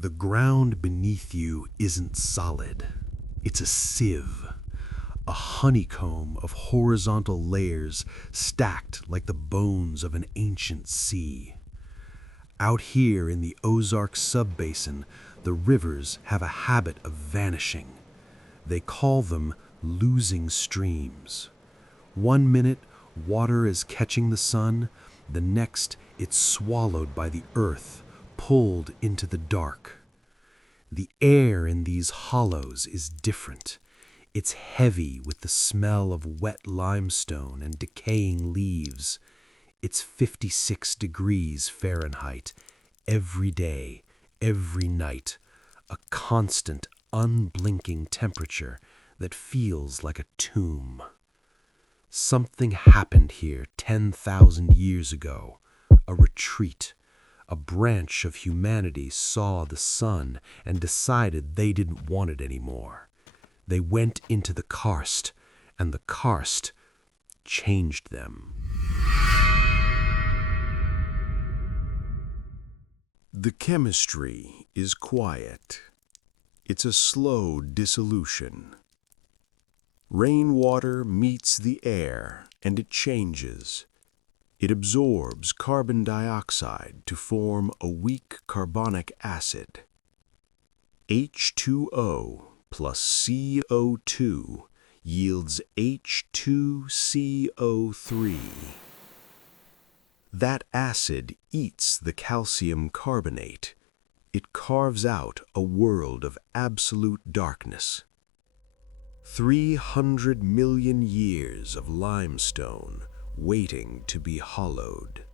The ground beneath you isn't solid. It's a sieve, a honeycomb of horizontal layers stacked like the bones of an ancient sea. Out here in the Ozark Sub-Basin, the rivers have a habit of vanishing. They call them losing streams. One minute, water is catching the sun, the next, it's swallowed by the earth, pulled into the dark. The air in these hollows is different. It's heavy with the smell of wet limestone and decaying leaves. It's 56 degrees Fahrenheit every day, every night, a constant, unblinking temperature that feels like a tomb. Something happened here 10,000 years ago, a retreat. A branch of humanity saw the sun and decided they didn't want it anymore. They went into the karst, and the karst changed them. The chemistry is quiet. It's a slow dissolution. Rainwater meets the air, and it changes. It absorbs carbon dioxide to form a weak carbonic acid. H2O plus CO2 yields H2CO3. That acid eats the calcium carbonate. It carves out a world of absolute darkness. 300 million years of limestone waiting to be hollowed.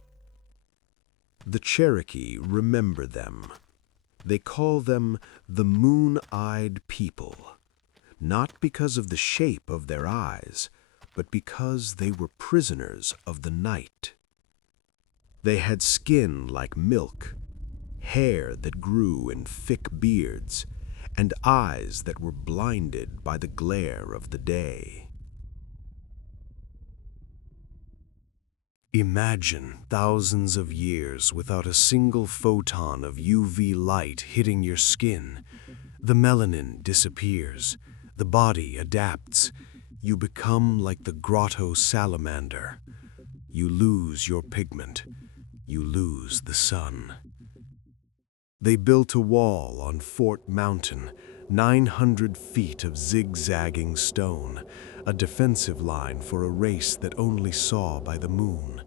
The Cherokee remember them. They call them the moon-eyed people, not because of the shape of their eyes, but because they were prisoners of the night. They had skin like milk, hair that grew in thick beards, and eyes that were blinded by the glare of the day. Imagine thousands of years without a single photon of UV light hitting your skin. The melanin disappears. The body adapts. You become like the grotto salamander. You lose your pigment. You lose the sun. They built a wall on Fort Mountain, 900 feet of zigzagging stone, a defensive line for a race that only saw by the moon.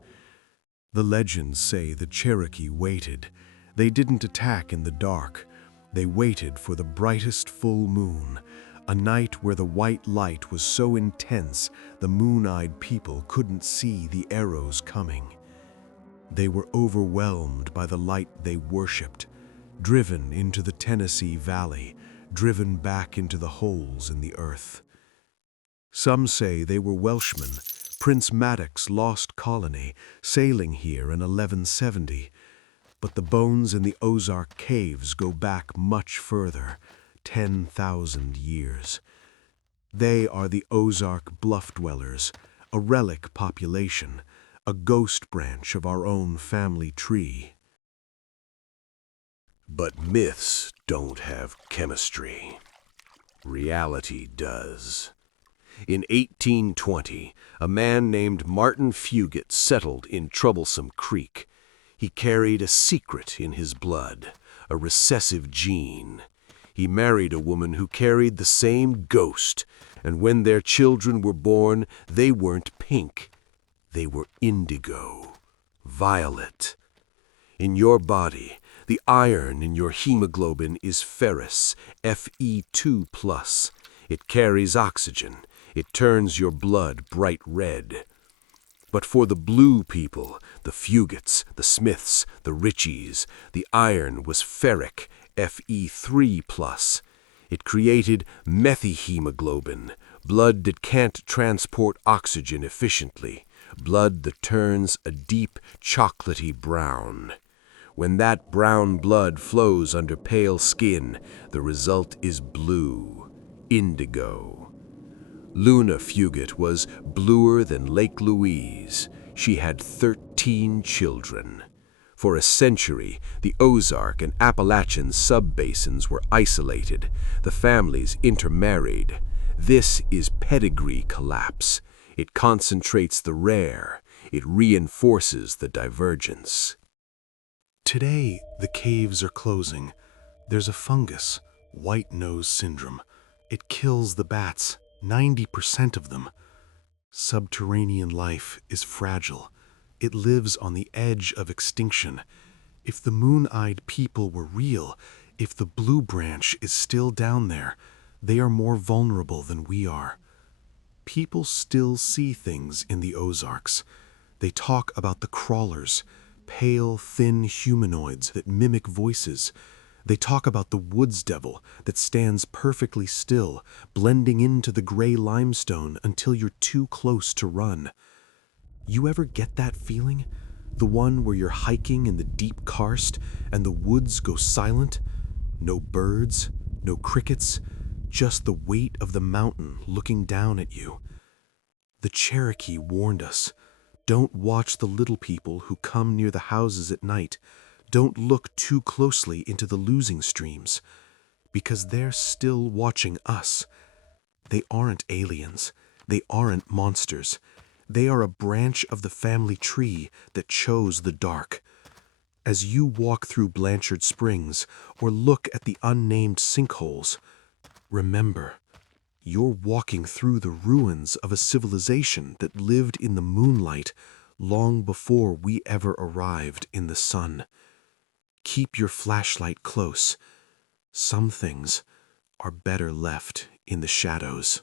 The legends say the Cherokee waited. They didn't attack in the dark. They waited for the brightest full moon, a night where the white light was so intense the moon-eyed people couldn't see the arrows coming. They were overwhelmed by the light they worshipped, driven into the Tennessee Valley, driven back into the holes in the earth. Some say they were Welshmen, Prince Madoc's lost colony, sailing here in 1170. But the bones in the Ozark caves go back much further, 10,000 years. They are the Ozark Bluff Dwellers, a relic population, a ghost branch of our own family tree. But myths don't have chemistry. Reality does. In 1820, a man named Martin Fugates settled in Troublesome Creek. He carried a secret in his blood, a recessive gene. He married a woman who carried the same ghost, and when their children were born, they weren't pink. They were indigo, violet. In your body, the iron in your hemoglobin is ferrous, Fe2+. It carries oxygen. It turns your blood bright red. But for the blue people, the Fugates, the Smiths, the Richies, the iron was ferric, Fe3+. It created methemoglobin, blood that can't transport oxygen efficiently, blood that turns a deep chocolatey brown. When that brown blood flows under pale skin, the result is blue, indigo. Luna Fugate was bluer than Lake Louise. She had 13 children. For a century, the Ozark and Appalachian sub-basins were isolated, the families intermarried. This is pedigree collapse. It concentrates the rare. It reinforces the divergence. Today, the caves are closing. There's a fungus, white nose syndrome. It kills the bats, 90% of them. Subterranean life is fragile. It lives on the edge of extinction. If the moon-eyed people were real, if the blue branch is still down there, they are more vulnerable than we are. People still see things in the Ozarks. They talk about the crawlers, pale, thin humanoids that mimic voices. They talk about the woods devil that stands perfectly still, blending into the gray limestone until you're too close to run. You ever get that feeling? The one where you're hiking in the deep karst and the woods go silent? No birds, no crickets, just the weight of the mountain looking down at you. The Cherokee warned us. Don't watch the little people who come near the houses at night. Don't look too closely into the losing streams, because they're still watching us. They aren't aliens. They aren't monsters. They are a branch of the family tree that chose the dark. As you walk through Blanchard Springs or look at the unnamed sinkholes, remember, you're walking through the ruins of a civilization that lived in the moonlight long before we ever arrived in the sun. Keep your flashlight close. Some things are better left in the shadows.